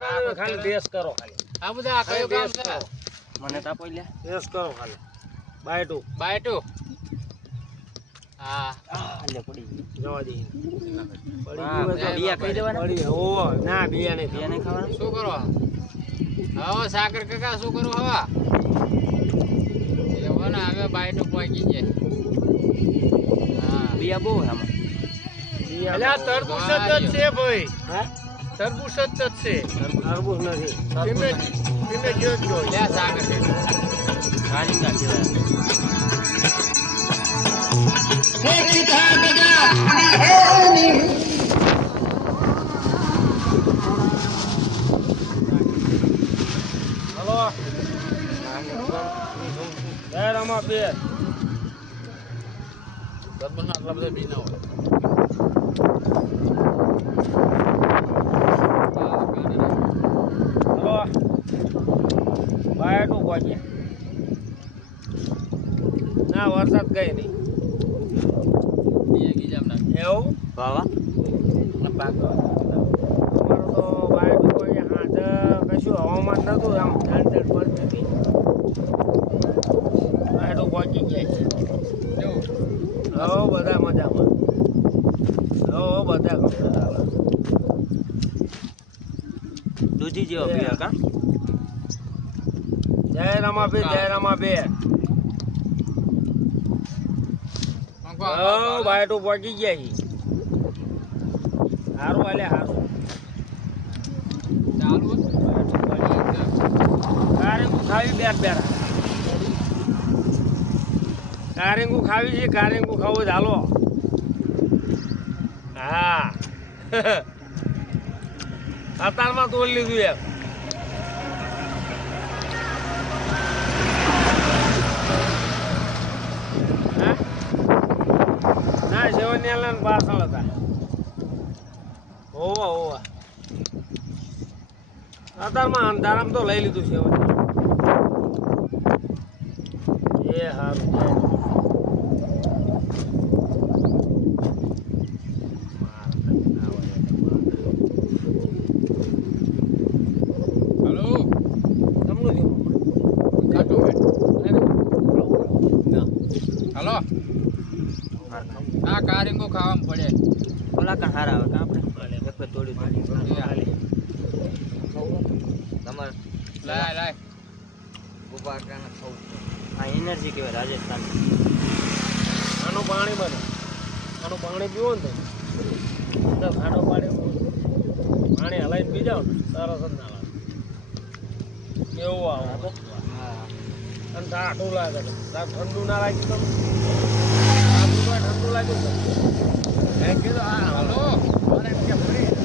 ખાલી ટેસ્ટ કરો ખાલી આ બધા કયો કામ છે મને તાપો લે ટેસ્ટ કરો ખાલી બાયટુ હા લે પડી જવા દે પડી બિયા કહી દેવાના પડી ઓ ના બિયા નહીં ખાવાના શું કરો હવે સાગર કાકા શું કરો હવે એવો ને હવે બાઈટો પહોંચી જાય હા બિયા બહુ આમાં અલ્યા તરબૂચ જ છે ભાઈ હા તરબૂચ જ છે તરબૂચ નથી તમે જોજો લે સાગર કાકા કાલિંગા કહેવાય હલો રામા બે દર્બન આટલા બધા બી ના હોય હલો બાયટું પહોંચ્યા ના વરસાદ ગઈ નહીં એવું વાવા અમારું તો બાયટું પહોંચ્યા હાજ કશું હવામાન નતું આમ જળ પડતી હતી બાયટું પહોંચી ગયા છે હો બધા મજામાં હો બધા ગમતા દૂધી જેવો પીવા કા જય રમાભાઈ હો બાયટું પહોંચી ગયા છે હારું હાલે હારું ચાલુ કારેંગુ ખાવી બેરા કારેંગુ ખાવી છે કારેંગુ ખાવું ચાલો હા અત્યારમાં તોડ લીધું એમ ના સેવનિયાલા ને પાછળ હતા હોવા અત્યારમાં અંધારામાં તો લઈ લીધું સેવનિયા એ સારું હાલો આ કારિંગો ખાવામાં પડે ઓલા કા હારા આવે કા આપણે એક તોડી હાલે તમારે લાય ઉભા કાને ખાવું આ એનર્જી કહેવાય રાજસ્થાન આનું પાણી બને આનું પાણી પીવો ને તો ખાડો પાણી હલાવીને પી જાવ ને સરસ જ ના લાગે એવું આવે અને ઠંડુ લાગે ઠંડુ ના લાગ્યું તો ઠંડુ લાગ્યું તો કીધું હા હાલો મને કે ફરી